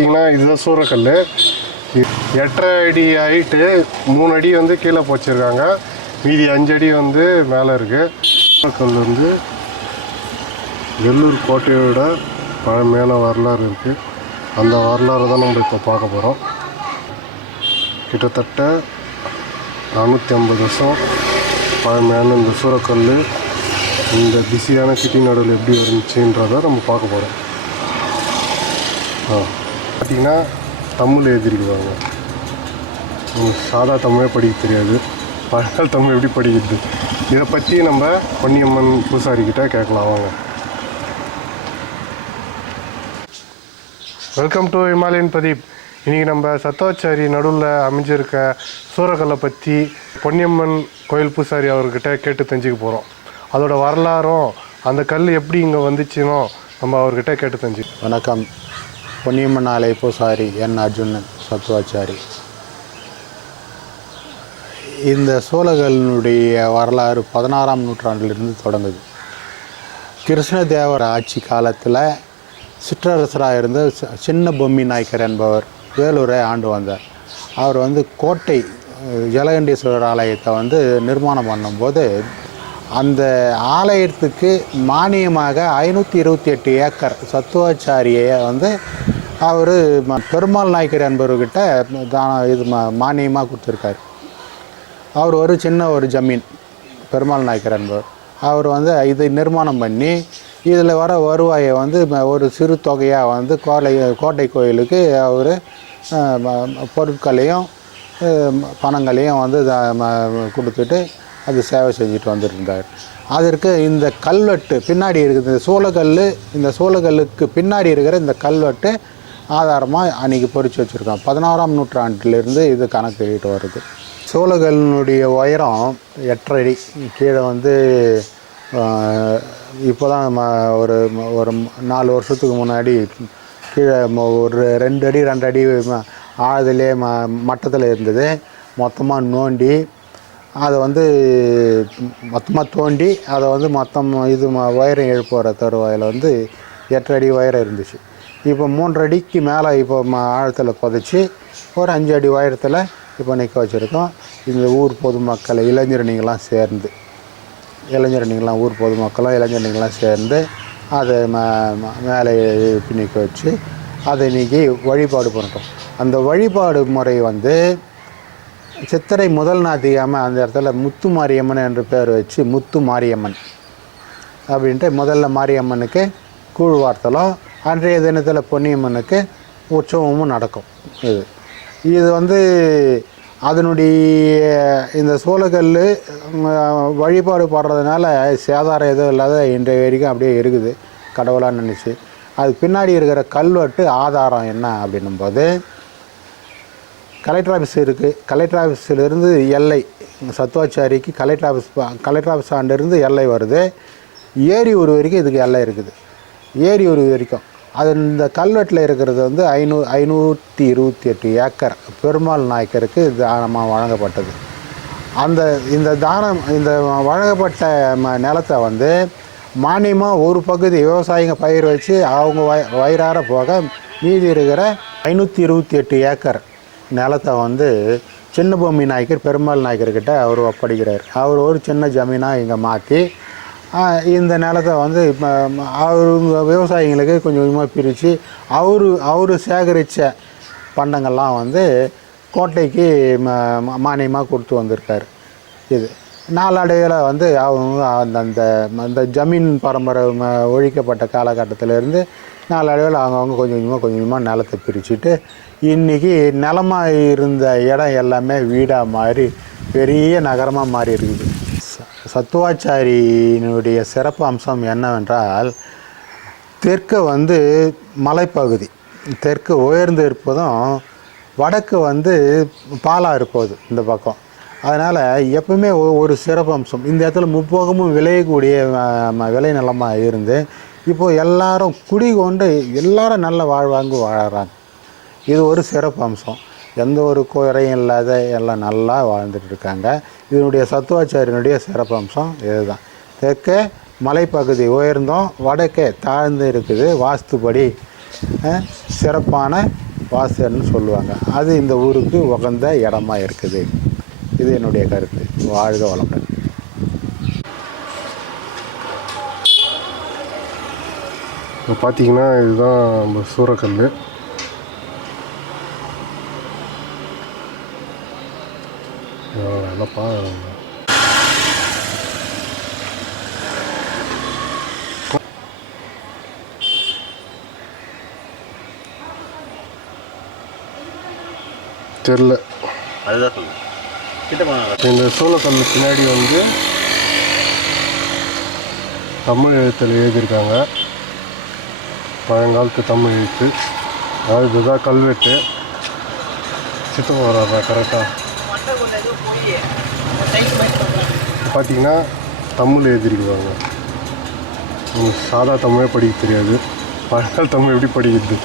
பார்த்தீங்கன்னா இதுதான் சூறக்கல். 8.5 அடி ஹைட்டு, 3 அடி வந்து கீழே போச்சிருக்காங்க, மீதி 5 அடி வந்து மேலே இருக்குது. சூறக்கல் வந்து வெள்ளூர் கோட்டையோட பழமையான வரலாறு இருக்குது. அந்த வரலாறு தான் நம்ம இப்போ பார்க்க போகிறோம். கிட்டத்தட்ட 450 வருஷம் பழமையான இந்த சூறக்கல் இந்த பிஸியான சிட்டி நடுவில் எப்படி இருந்துச்சுன்றதை நம்ம பார்க்க போகிறோம். பார்த்திங்கன்னா தமிழ் எழுதிருக்குவாங்க. சாதா தமிழே படிக்க தெரியாது, பழங்கால தமிழ் எப்படி படிக்கிறது, இதை பற்றி நம்ம பொன்னியம்மன் பூசாரிக்கிட்ட கேட்கலாம் வாங்க. Welcome to Himalayan Pradeep. இன்றைக்கி நம்ம சத்துவாச்சாரி நடுவில் அமைஞ்சிருக்க சூறக்கல்லை பற்றி பொன்னியம்மன் கோயில் பூசாரி அவர்கிட்ட கேட்டு தெரிஞ்சுக்க போகிறோம். அதோட வரலாறும் அந்த கல் எப்படி இங்கே வந்துச்சுனோ நம்ம அவர்கிட்ட கேட்டு தெரிஞ்சு. வணக்கம். பொன்னியம்மன் ஆலய பூசாரி என் அர்ஜுனன், சத்துவாச்சாரி. இந்த சோழர்களுடைய வரலாறு 16ஆம் நூற்றாண்டிலிருந்து தொடங்குது. கிருஷ்ணதேவர் ஆட்சி காலத்தில் சிற்றரசராக இருந்த சின்ன பொம்மி நாயக்கர் என்பவர் வேலூரை ஆண்டு வந்தார். அவர் வந்து கோட்டை ஜலகண்டீஸ்வரர் ஆலயத்தை வந்து நிர்மாணம் பண்ணும்போது அந்த ஆலயத்துக்கு மானியமாக 528 ஏக்கர் சத்துவாச்சாரியை வந்து அவர் பெருமாள் நாயக்கர் என்பவர்கிட்ட மானியமாக கொடுத்துருக்கார். அவர் ஒரு ஜமீன் பெருமாள் நாயக்கர் என்பவர். அவர் வந்து இதை நிர்மாணம் பண்ணி இதில் வர வருவாயை வந்து ஒரு சிறு தொகையாக வந்து கோட்டை கோயிலுக்கு அவர் பொருட்களையும் பணங்களையும் வந்து கொடுத்துட்டு அது சேவை செஞ்சுட்டு வந்துருந்தார். அதற்கு இந்த கல்வெட்டு பின்னாடி இருக்குது, இந்த சோழக்கல்லுக்கு பின்னாடி இருக்கிற இந்த கல்வெட்டு ஆதாரமாக அன்றைக்கி பொறிச்சு வச்சுருக்கோம். 16ஆம் நூற்றாண்டிலிருந்து இது கணக்கு எழுதிட்டு வருது. சோழக்கல்லினுடைய உயரம் 8.5 அடி. கீழே வந்து இப்போ தான் ஒரு 4 வருஷத்துக்கு முன்னாடி கீழே ஒரு 2 அடி 2 அடி ஆழத்திலே மட்டத்தில் இருந்தது. மொத்தமாக நோண்டி அதை வந்து தோண்டி அதை வந்து இது உயரம் எழுப்புற தருவாயில் வந்து 8 அடி உயரம் இருந்துச்சு. இப்போ 3 அடிக்கு மேலே இப்போ ஆழத்தில் புதைச்சி ஒரு 5 அடி உயரத்தில் இப்போ நிற்க வச்சுருக்கோம். இந்த ஊர் பொதுமக்களை இளைஞரணிங்கெல்லாம் ஊர் பொதுமக்களும் இளைஞரணிங்கெல்லாம் சேர்ந்து அதை மேலே எழுப்பி நிற்க வச்சு அதை இன்றைக்கி வழிபாடு பண்ணிட்டோம். அந்த வழிபாடு முறை வந்து சித்திரை முதல் நாத்திகாமல் அந்த இடத்துல முத்து மாரியம்மன் என்று பேர் வச்சு முத்து மாரியம்மன் அப்படின்ட்டு முதல்ல மாரியம்மனுக்கு கூழ் வார்த்தலும், அன்றைய தினத்தில் பொன்னியம்மனுக்கு உற்சவமும் நடக்கும். இது வந்து அதனுடைய இந்த சோழக்கல் வழிபாடு பாடுறதுனால சேதாரம் எதுவும் இல்லாத இன்றைய வரைக்கும் அப்படியே இருக்குது, கடவுளாக நினச்சி. அதுக்கு பின்னாடி இருக்கிற கல்வெட்டு ஆதாரம் என்ன அப்படின்னும்போது கலெக்டர் ஆஃபீஸ் இருக்குது. கலெக்டர் ஆஃபீஸிலிருந்து எல்லை சத்துவாச்சாரிக்கு கலெக்டர் ஆஃபீஸ் ஆண்டிருந்து எல்லை வருது. ஏரியூர் வரைக்கும் இதுக்கு எல்லை இருக்குது. ஏரியூர் வரைக்கும் அது இந்த கல்வெட்டில் இருக்கிறது வந்து 528 ஏக்கர் பெருமாள் நாயக்கருக்கு தானமாக வழங்கப்பட்டது. இந்த வழங்கப்பட்ட நிலத்தை வந்து மானியமாக ஒரு பகுதி விவசாயிங்க பயிர் வச்சு அவங்க வயிறார போக மீதி இருக்கிற 528 ஏக்கர் நிலத்தை வந்து சின்ன பொம்மி நாயக்கர் பெருமாள் நாயக்கர்கிட்ட அவர் ஒப்படைக்கிறார். அவர் ஒரு சின்ன ஜமீனாக இங்கே மாற்றி இந்த நிலத்தை வந்து அவர் விவசாயிங்களுக்கு கொஞ்சம் கொஞ்சமாக பிரித்து அவர் சேகரித்த பண்டங்கள்லாம் வந்து கோட்டைக்கு மானியமாக கொடுத்து வந்திருக்கார். இது நாளடைவில் வந்து அவங்க அந்த ஜமீன் பரம்பரை ஒழிக்கப்பட்ட காலகட்டத்திலேருந்து நாளடைவில் அவங்கவுங்க கொஞ்சம் கொஞ்சமாக நிலத்தை பிரிச்சுட்டு இன்றைக்கி நிலமாக இருந்த இடம் எல்லாமே வீடாக மாறி பெரிய நகரமாக மாறி இருக்குது. சத்துவாச்சாரியினுடைய சிறப்பு அம்சம் என்னவென்றால் தெற்கு வந்து மலைப்பகுதி, தெற்கு உயர்ந்து இருப்பதும் வடக்கு வந்து பாலாக இருப்பது இந்த பக்கம். அதனால் எப்பவுமே ஒரு சிறப்பு அம்சம் இந்த இடத்துல முப்போகமும் விளையக்கூடிய விளை நிலமாக இருந்து இப்போது எல்லாரும் குடிகொண்டு எல்லாரும் நல்ல வாழ்வாங்கு வாழறாங்க. இது ஒரு சிறப்பு அம்சம். எந்த ஒரு குறையும் இல்லாத எல்லாம் நல்லா வாழ்ந்துட்டு இருக்காங்க. இதனுடைய சத்துவாச்சாரியனுடைய சிறப்பு அம்சம் இதுதான். தெற்கே மலைப்பகுதி உயர்ந்தோம், வடக்கே தாழ்ந்து இருக்குது. வாஸ்துபடி சிறப்பான வாசல்னு சொல்லுவாங்க. அது இந்த ஊருக்கு உகந்த இடமா இருக்குது. இது என்னுடைய கருத்து. வாழ்க வளமுடன். இப்போ பார்த்தீங்கன்னா இதுதான் நம்ம சூறக்கல். நல்லாப்பா தெரில. அதுதான் சொல்லு கிட்ட போனாங்க. இந்த சூளக்கல் பின்னாடி வந்து தமிழ் எழுத்தில் எழுதியிருக்காங்க. பழங்காலத்து தமிழ் எழுத்து. அதாவது இதுதான் கல்வெட்டு. சித்தம் வர்றாங்க கரெக்டாக. பார்த்தீங்கன்னா தமிழ் எழுதியிருக்காங்க. சாதா தமிழே படிக்க தெரியாது. பழங்கால தமிழ் எப்படி படிக்கிறது?